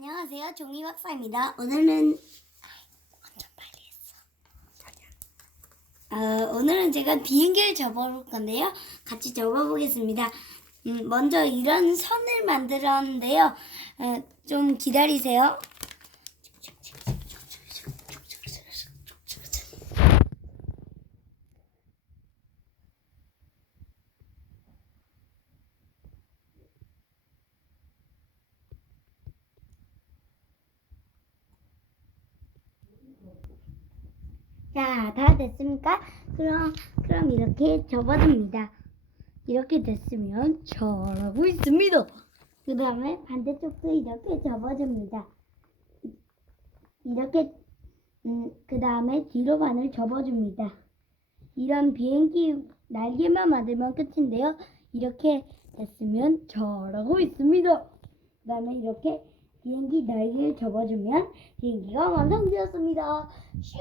안녕하세요. 종이 박사입니다. 오늘은 완전 빨리 했어. 어, 오늘은 제가 비행기를 접어볼 건데요. 같이 접어보겠습니다. 음, 먼저 이런 선을 만들었는데요. 어, 좀 기다리세요. 자, 다 됐습니까? 그럼, 그럼 이렇게 접어줍니다. 이렇게 됐으면 잘하고 있습니다. 그 다음에 반대쪽도 이렇게 접어줍니다. 이렇게, 음, 그 다음에 뒤로 반을 접어줍니다. 이런 비행기 날개만 만들면 끝인데요. 이렇게 됐으면 잘하고 있습니다. 그 다음에 이렇게 비행기 날개를 접어주면 비행기가 완성되었습니다. 슝!